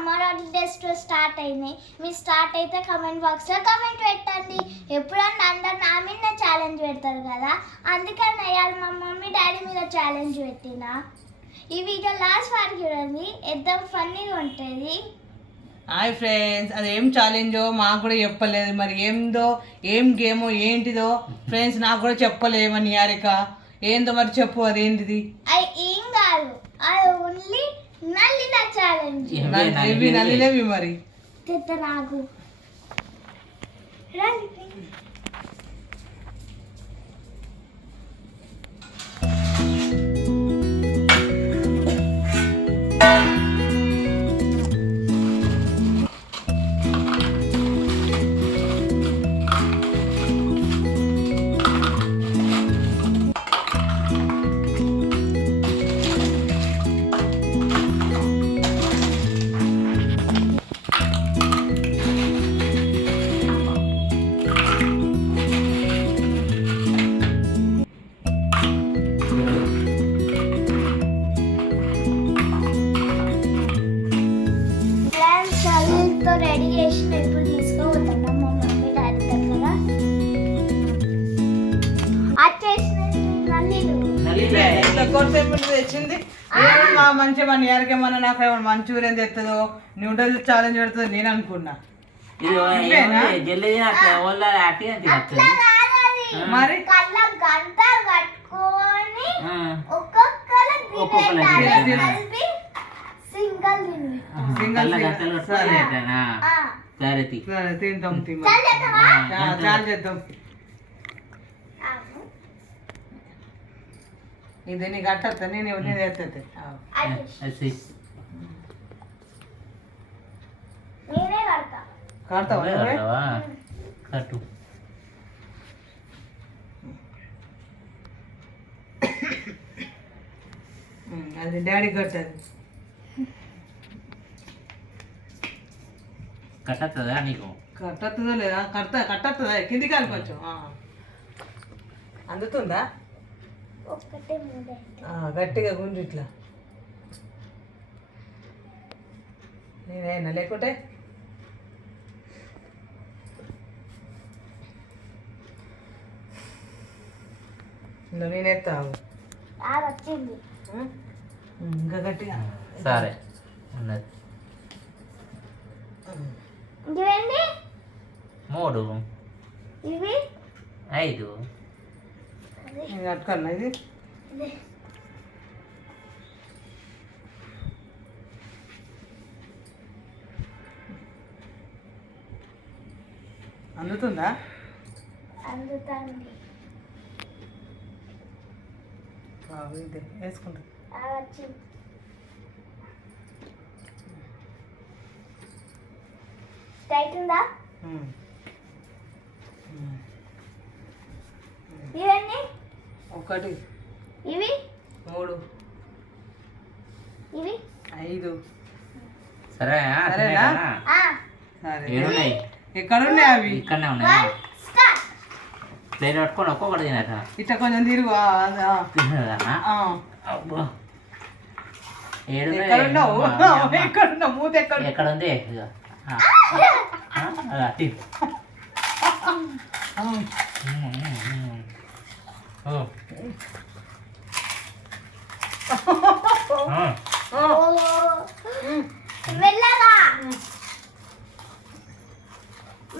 Summer holidays start అయినాయి. మీరు start అయితే కమెంట్ బాక్స్లో కమెంట్ పెట్టండి. ఎప్పుడన్నా అందరు నా మీద ఛాలెంజ్ పెడతారు కదా, అందుకని అయ్యాలి మా మమ్మీ డాడీ మీద ఛాలెంజ్ పెట్టిన. ఈ వీడియో లాస్ట్ వరకు చూడండి, ఎంతో ఫన్నీగా ఉంటుంది. హాయ్ ఫ్రెండ్స్, అదేం ఛాలెంజో మాకు కూడా చెప్పలేదు. మరి ఏందో ఏం గేమో ఏంటిదో ఫ్రెండ్స్ నాకు కూడా చెప్పలేమని యారిక ఏందో మరి చెప్పు, అదేంటిది? అది ఏం కాదు, అది ఓన్లీ నల్లిన ఛాలెంజ్. ఇవి నల్లినవి మరి చెత్త నాకు రెడీ చేసి ఎప్పుడు తీసుకోబోతున్నాం మా మమ్మీ డాడీ దగ్గర. తెచ్చింది మంచిగా మన యారికేమన్నా నాకు ఏమన్నా మంచూరియన్ తెస్తుందో న్యూడిల్స్ ఛాలెంజ్ పెడుతుందో నేను అనుకున్నా. మరి గంట కట్టుకొని సరే తింటాం చాలా చేద్దాం. ఇది నీకు అట్టద్దా, నేను ఎత్తుంది కడతావా? కట్టు. అది డాడీ కట్టదు. కట్టదా నీకు? కట్టతుందా లేదా? కట్టతుందా కింది కాదు కొంచెం అందుతుందా? గట్టిగా గుంజు ఇట్లా నేనైనా లేకుంటే నేనేస్తావు ఇంకా గట్టిగా. సరే ఉన్నది 3 ఇవి 5 అట్టుకన్నా ఇది అందుతుందా? అందుతుంది. ఇదే వేసుకుంటా. టైట్ ఉందా? ఇవన్నీ 1 ఇవి 3 ఇవి 5 సరేనా? సరే ఎక్కడ ఉన్నాయి అవి? ఇక్కడనే ఉన్నాయి. ప్లేట్ పట్టుకొని ఒక్కొక్కటి తినట. ఇట్లా కొంచెం తిరుగు. ఎక్కడ మూత ఎక్కడ ఉంది? మెల్లగా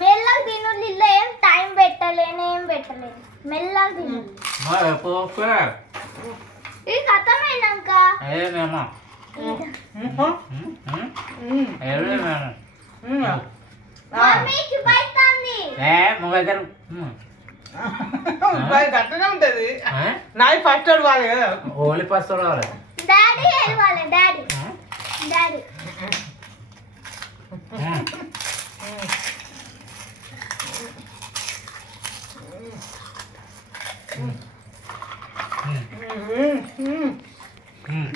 మెల్లగా తిను. ఇల్లు ఏం టైం పెట్టలేను, ఏం పెట్టలేను. మెల్లగా తిను. ఇది ఖతమైనాక గట్టనే ఉంటది. నాయి ఫస్ట్ వాళ్ళు కదా, ఓన్లీ ఫస్ట్ రావాలి. డాడీ వెళ్ళాలి. Daddy daddy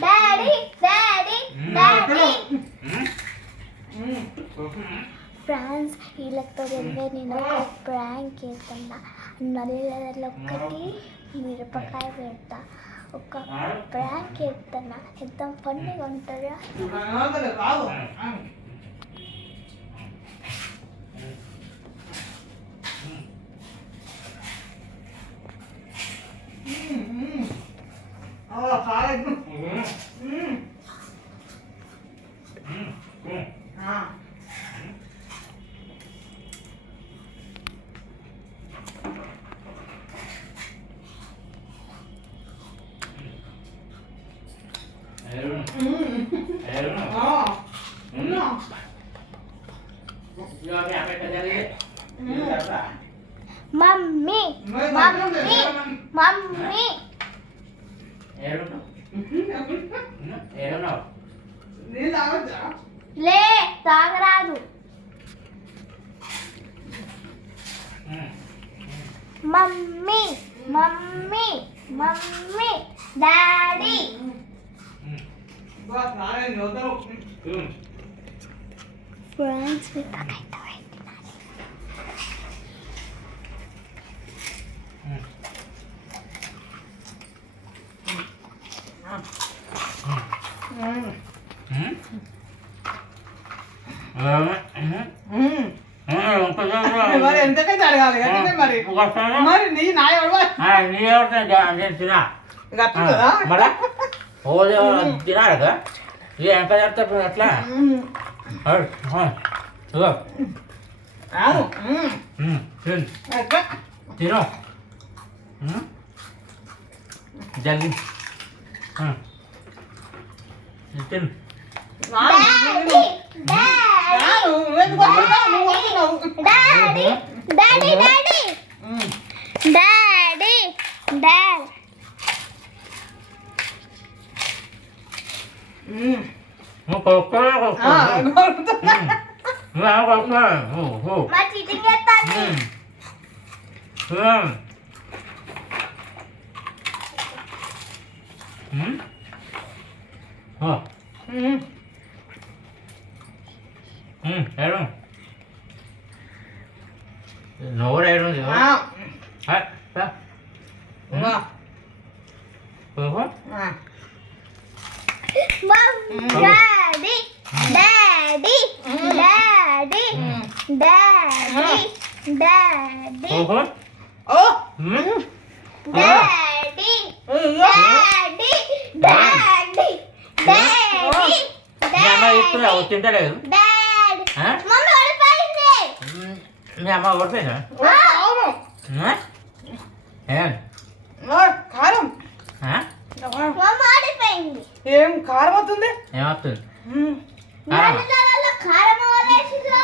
daddy daddy daddy France వీళ్ళతో వెళ్ళే నేను ఒక ప్రాంక్ చేస్తున్నా. నల్లలలో ఒక్కటి మిరపకాయ పెడతా. ఒక ప్రాంక్ చేస్తున్నా. ఎంత ఫన్నీగా ఉంటుందా? కారం. మమ్మీ మమ్మీ మమ్మీ నీళ్ళు తాగొచ్చా? లే తాగరాదు. Mummy mummy mummy daddy. బా కారం నోదరు. ఫ్రెండ్స్ మరి ఎంతకైతే అడగాలి కదా మరి. మరి నీ నా గట్టుదా మళ్ళా తినాలి ఎంత చేస్తారు అట్లా తిను జల్దీ తిను daddy daddy daddy daddy daddy. మా చీటింగ్ చేస్తాను. నోరు daddy daddy daddy daddy daddy ఓ డాడీ డాడీ డాడీ డాడీ మీ అమ్మ ఇస్తున్నావు తింటలేదు డాడీ. మమ్మీ ఓడిపోయింది. మీ అమ్మ ఓడిపోయిందా కారం. మమ్మీ ఓడిపోయింది. ఏం కారం అవుతుంది? ఏమవుతుంది నల్లలలో కారం వేసిందో.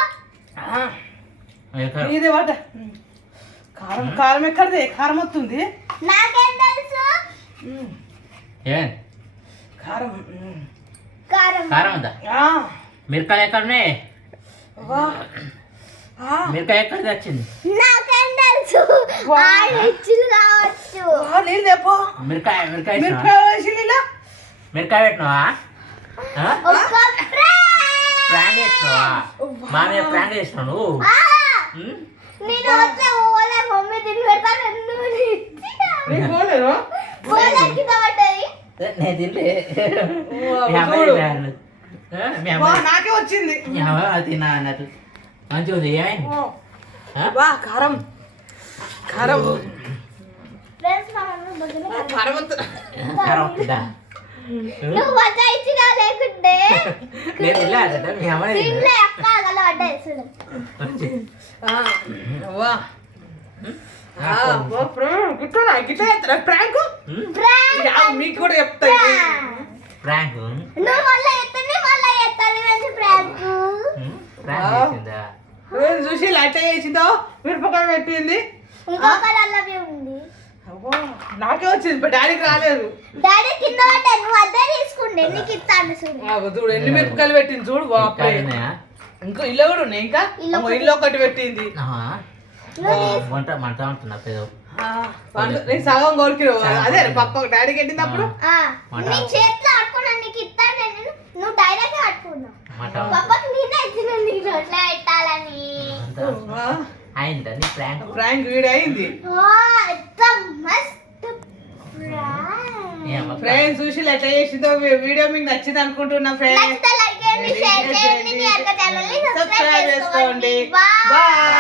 ఇది వాట కారం. కారం ఎక్కడిది? కారం వస్తుంది. నాకేం తెలుసు. ఏం కారం. కారం కారం ఉందా? మిరకాయ ఎక్కడ ఉన్నాయి? మిరకాయ ఎక్కడ వచ్చింది? నాకేం తెలుసు. ఇచ్చింది కావచ్చు. నీళ్ళు తెప్పో. మిరకాయ మిరకాయ మిరపకాయ వేసి నీళ్ళ మిరకాయ పెట్టినావా? ప్రాంక్ చేసినావా? మా మీద ప్రాంక్ చేసినావు నువ్వు. నేను వస్తే ఓలే మమ్మీ తిని పెడతాను. నీకు పోలేరు? ఓలే కింద పడ్డాయి. నేను తింటే మీ అమ్మ నాకే వచ్చింది. మీ అమ్మ తిన్నా అన్నట్టు మంచిగా ఉంది. ఏమైంది? వా కారం. కారం. ఫ్రెండ్స్ మా మమ్మీ బొద్దున కారం వస్తుంది. కారం వస్తుందా? నువ్వు మజా ఇచ్చినా లేకుంటే నేను తిన్నా కదా మీ అమ్మ తినలే అక్క అగల పడ్డాయి చూడు. వా గిట్లా గిట్లా చేస్తారా ప్రాంక్? మీకు కూడా చెప్తా. ప్రాంక్ నువ్వు మళ్ళీ ఎత్తండి మళ్ళీ ఎత్తాలి మంచి ప్రాంక్. ప్రాంక్ చేసిందా? చూసి లైట్ చేసిందో మిరపకాయ పెట్టింది. ఇంకొకటి అల్లవి ఉంది. నాకే వచ్చింది, డాడీకి రాలేదు. డాడీ కింద పడ్డా. నువ్వు అదే తీసుకుంటే నీకు ఇస్తాను చూడు. చూడు ఎన్ని మిరపకాయలు పెట్టింది చూడు. ఇంకా ఇల్లు కూడా ఉన్నాయి. ఇంకా ఇల్లు ఒకటి పెట్టింది. వంట మంట ఉంటున్నా పేద నేను సగం కోరికిరు. అదే పక్క డాడీకి పెట్టినప్పుడు నీ చేతిలో ఆడుకున్నా నీకు ఇస్తాను. నేను నువ్వు డైరెక్ట్ ఆడుకున్నావు. పక్కకు నేనే ఇచ్చిన నీకు రొట్టె పెట్టాలని. అయిందా నీ ప్రాంక్? ప్రాంక్ వీడియో అయింది. ఫ్రెండ్స్ చూసి ఎట్లా చేసిందో వీడియో మీకు నచ్చింది అనుకుంటున్నా ఫ్రెండ్స్. లైక్ చేయండి, షేర్ చేయండి, మీ అక్క ఛానల్ ని సబ్స్క్రైబ్ చేసుకోండి. బాయ్.